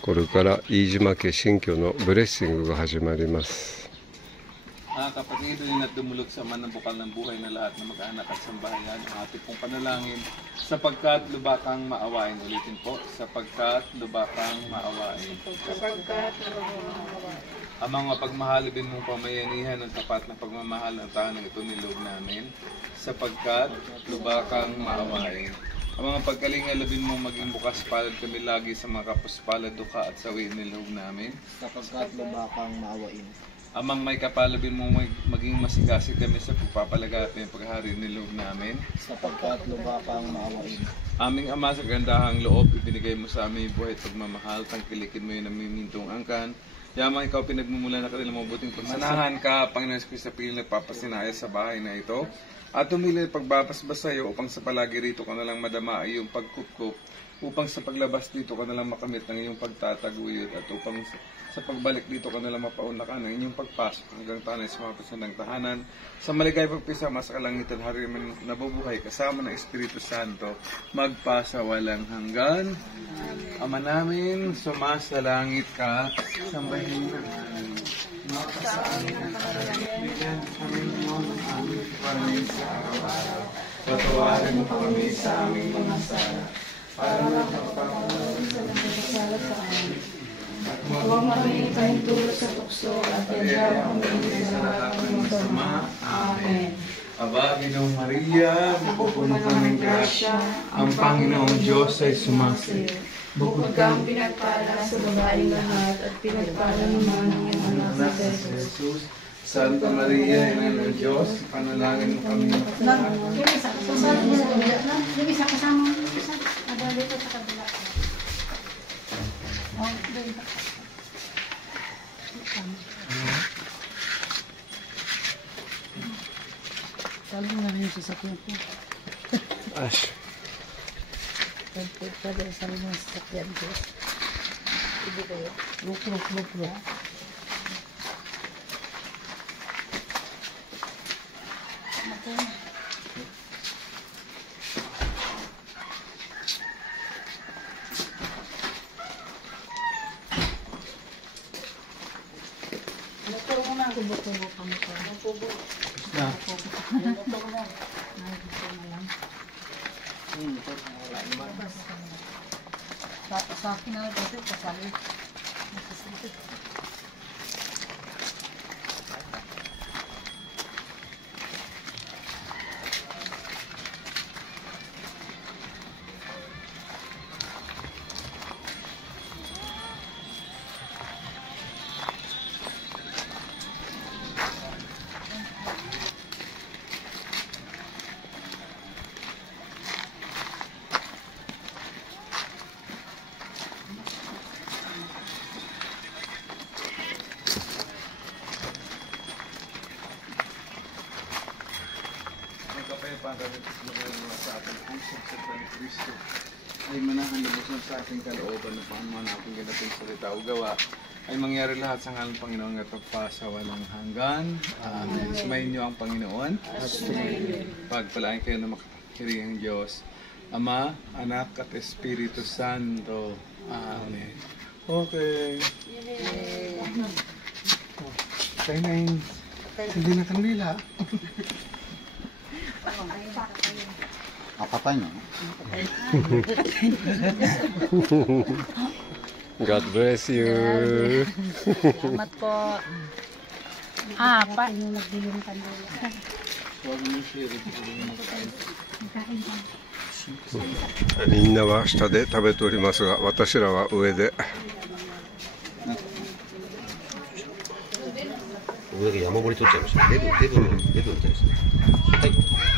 これから飯島家新居のブレッシングが始まります。Kapatid, rin at dumulog sa manambukal ng buhay na lahat ng mag-anak at sambahayan ang ating pong panalangin sapagkat lubakang maawain. Ulitin po, sapagkat lubakang maawain. Sapagkat lubakang maawain. Ang mga pagmahalibin mong pamayanihan ng tapat na pagmamahal ng tahanang ito niloob namin sapagkat lubakang maawain. Ang mga pagkalingalabin mong maging bukas palad kami lagi sa mga kapuspalad, duka at sawi niloob namin sapagkat lubakang maawain. Amang may kapalabin mo maging masigasig kami sa pagpapalaga at may paghari niloob namin sapagkat lubakang maawain. Aming Ama sa gandahang loob, ibinigay mo sa amin buhay at pagmamahal, tangkilikin mo yung namimintong angkan. Yamang ikaw pinagmumula na kanilang mabuting pagsasanahan ka, Panginoon Kristo sa piling nagpapasinaya sa bahay na ito. At tumili pagbabasbas sa iyo upang sa palagi rito ka nalang madama ay iyong pagkukup, upang sa paglabas dito ka nalang makamit ng iyong pagtataguyod at upang sa pagbalik dito ka nalang mapaunlakan ng inyong pagpasok hanggang tanay sa mga pasanang tahanan. Sa maligay pagpisama sa kalangitan, hari man nabubuhay kasama ng Espiritu Santo, magpasawalang hanggan. Ama namin, sumasalangit ka, sambahin namin. Makasamin ang kanalangan, kami noon ang aming panin sa araw-araw. Patawarin mo kami sa aming mga sala, para magpapakaroon sa nagkakasala sa amin. Huwag maraming tayong tulad sa tukso at yan kami sa lahat ng masama. Amen. Aba, Ginoong Maria, pupuno kaming grasya, ang Panginoong Diyos ay sumasiyo. Bukod kang pinagpala sa babaeng lahat at pinagpala naman ang iyong anak na Jesus. Santa Maria, Ina ng Diyos, panalangin mo kami. Yung isa kasama mo. Dito sa kabila. Sabi mo na rin siya sa kuko. Ash. Sabi mo sa sakyan ko. Hindi kayo. Lukro. Tubo kami ko. Tubo. Na. Sa akin na ito, kasali. Sa ating puso sa ni Kristo ay manahan lubusan sa ating kalooban na paano natin ginating salita o gawa ay mangyari lahat sa ngalan ng Panginoon at pagpasawalang hanggan. Amen. Sumayin niyo ang Panginoon. Pagpalain kayo na makahiringang Diyos, Ama, Anak at Espiritu Santo. Amen. Okay. Tayo na yun. Hindi na kandila. Apatay na. God bless you. Salamat po. Pa. Yung nagdilim kandila. Huwag niyo share. みんなは下で食べておりますが、私らは上で。上が山盛り取っちゃいました。デブみたいですね。はい。